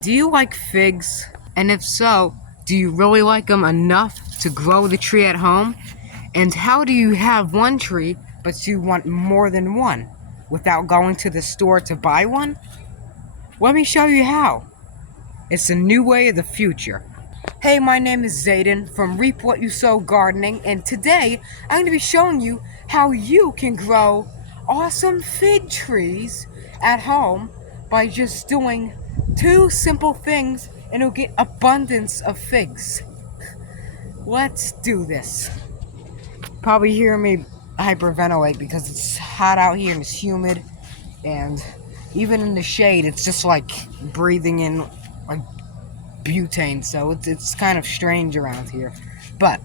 Do you like figs? And if so, do you really like them enough to grow the tree at home? And how do you have one tree, but you want more than one, without going to the store to buy one? Let me show you how. It's a new way of the future. Hey, my name is Zayden from Reap What You Sow Gardening, and today I'm going to be showing you how you can grow awesome fig trees at home by just doing two simple things, and you'll get abundance of figs. Let's do this. Probably hear me hyperventilate because it's hot out here and it's humid, and even in the shade it's just like breathing in like butane, so it's kind of strange around here. But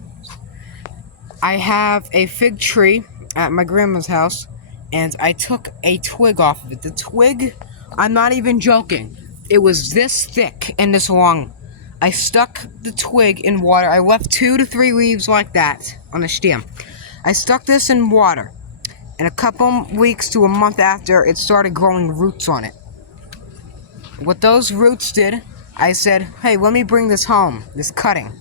I have a fig tree at my grandma's house, and I took a twig off of it. The twig, I'm not even joking, it was this thick and this long. I stuck the twig in water. I left 2 to 3 leaves like that on the stem. I stuck this in water, and a couple weeks to a month after, it started growing roots on it. What those roots did, I said, hey, let me bring this home, this cutting.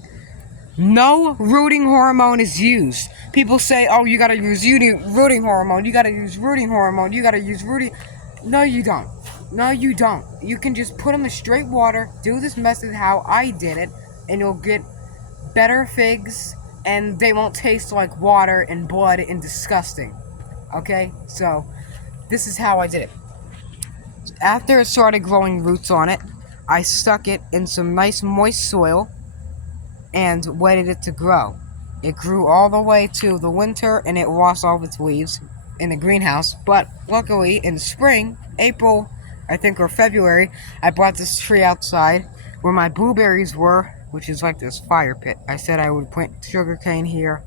No rooting hormone is used. People say, oh, you gotta use rooting hormone, you gotta use rooting hormone, you gotta use rooting. No, you don't. No, you don't. You can just put them in straight water, do this method how I did it, and you'll get better figs, and they won't taste like water and blood and disgusting. Okay? So, this is how I did it. After it started growing roots on it, I stuck it in some nice moist soil and waited it to grow. It grew all the way to the winter, and it lost all of its leaves in the greenhouse. But luckily, in spring, April, I think, or February, I brought this tree outside where my blueberries were, which is like this fire pit. I said I would plant sugarcane here.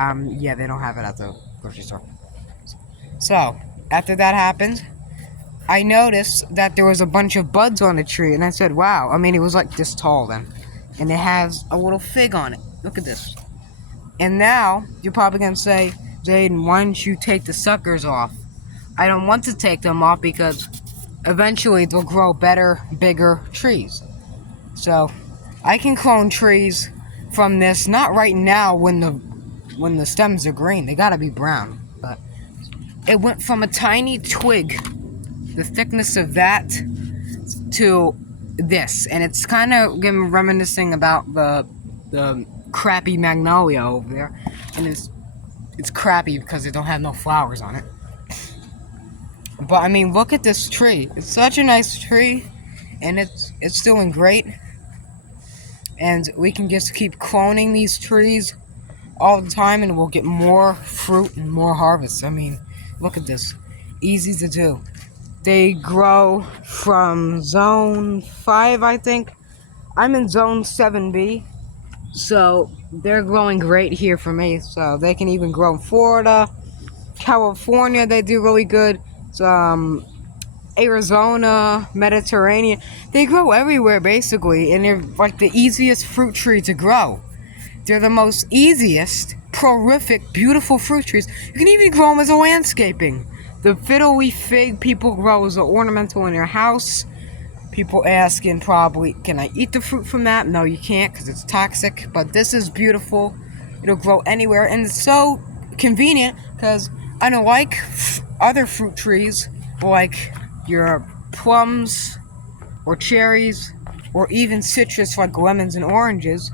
Yeah, they don't have it at the grocery store. So, after that happened, I noticed that there was a bunch of buds on the tree, and I said, wow. I mean, it was like this tall then. And it has a little fig on it. Look at this. And now, you're probably going to say, Zayden, why don't you take the suckers off? I don't want to take them off because eventually they'll grow better, bigger trees. So, I can clone trees from this, not right now when the stems are green. They gotta be brown. But it went from a tiny twig, the thickness of that, to this, and it's kind of reminiscing about the crappy magnolia over there, and it's crappy because it don't have no flowers on it. But I mean, look at this tree. It's such a nice tree, and it's doing great. And we can just keep cloning these trees all the time, and we'll get more fruit and more harvest. I mean, look at this. Easy to do. They grow from zone 5, I think. I'm in zone 7B, so they're growing great here for me. So they can even grow in Florida, California, they do really good. Arizona, Mediterranean. They grow everywhere, basically, and they're like the easiest fruit tree to grow. They're the most easiest, prolific, beautiful fruit trees. You can even grow them as a landscaping. The fiddle leaf fig people grow as an ornamental in their house. People asking probably, can I eat the fruit from that? No, you can't because it's toxic. But this is beautiful. It'll grow anywhere. And it's so convenient because unlike other fruit trees, like your plums or cherries or even citrus like lemons and oranges,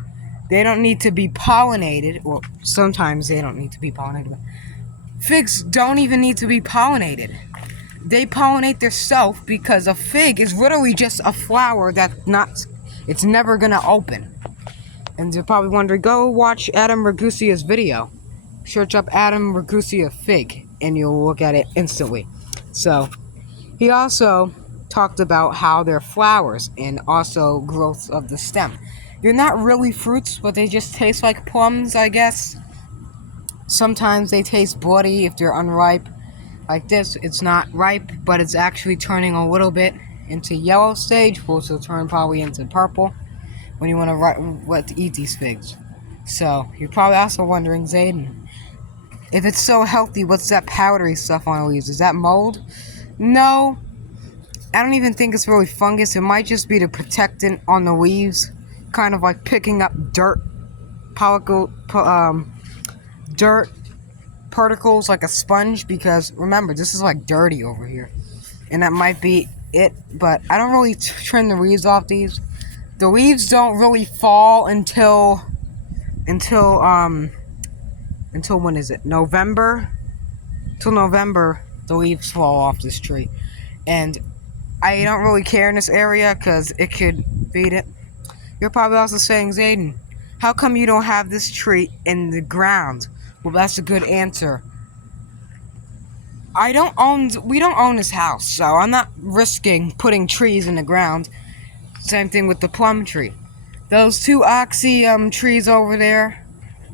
they don't need to be pollinated. Well, sometimes they don't need to be pollinated. But figs don't even need to be pollinated. They pollinate themselves because a fig is literally just a flower it's never gonna open. And you're probably wondering, go watch Adam Ragusia's video. Search up Adam Ragusia fig and you'll look at it instantly. So, he also talked about how they're flowers and also growth of the stem. They're not really fruits, but they just taste like plums, I guess. Sometimes they taste bloody if they're unripe. Like this, it's not ripe, but it's actually turning a little bit into yellow stage, which will turn probably into purple when you want to eat these figs. So, you're probably also wondering, Zayden, if it's so healthy, what's that powdery stuff on the leaves? Is that mold? No, I don't even think it's really fungus. It might just be the protectant on the leaves, kind of like picking up dirt dirt particles like a sponge, because remember, this is like dirty over here, and that might be it. But I don't really trim the leaves off these. The leaves don't really fall until when is it? November. Till November, the leaves fall off this tree, and I don't really care in this area because it could beat it. You're probably also saying, Zayden, how come you don't have this tree in the ground? Well, that's a good answer. We don't own this house, so I'm not risking putting trees in the ground. Same thing with the plum tree. Those two oxy trees over there,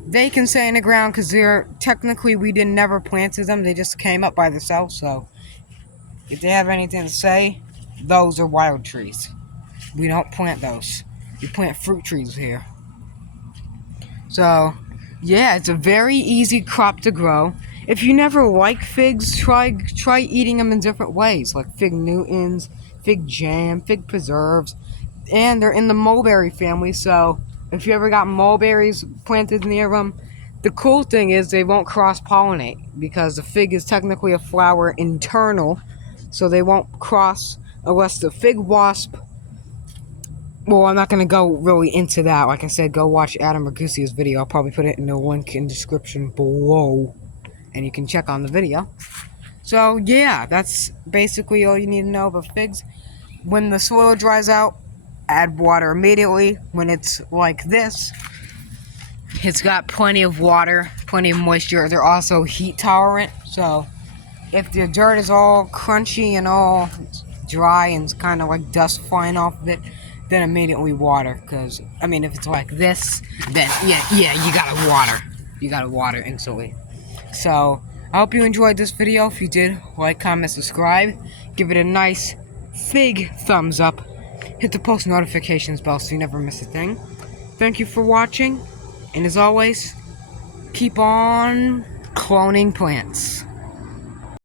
they can stay in the ground because they're technically, we never planted them. They just came up by themselves. So if they have anything to say, those are wild trees. We don't plant those. We plant fruit trees here. So yeah, it's a very easy crop to grow. If you never like figs, try eating them in different ways, like fig Newtons, fig jam, fig preserves, and they're in the mulberry family. So if you ever got mulberries planted near them, the cool thing is they won't cross-pollinate because the fig is technically a flower internal, so they won't cross unless the fig wasp. Well, I'm not going to go really into that. Like I said, go watch Adam Ragusi's video. I'll probably put it in the link in the description below, and you can check on the video. So yeah, that's basically all you need to know about figs. When the soil dries out, add water immediately. When it's like this, it's got plenty of water, plenty of moisture. They're also heat tolerant, so if the dirt is all crunchy and all dry and it's kind of like dust flying off of it, then immediately water. Because I mean, if it's like this, then yeah, you gotta water. You gotta water instantly. So I hope you enjoyed this video. If you did, like, comment, subscribe, give it a nice big thumbs up, hit the post notifications bell so you never miss a thing. Thank you for watching, and as always, keep on cloning plants.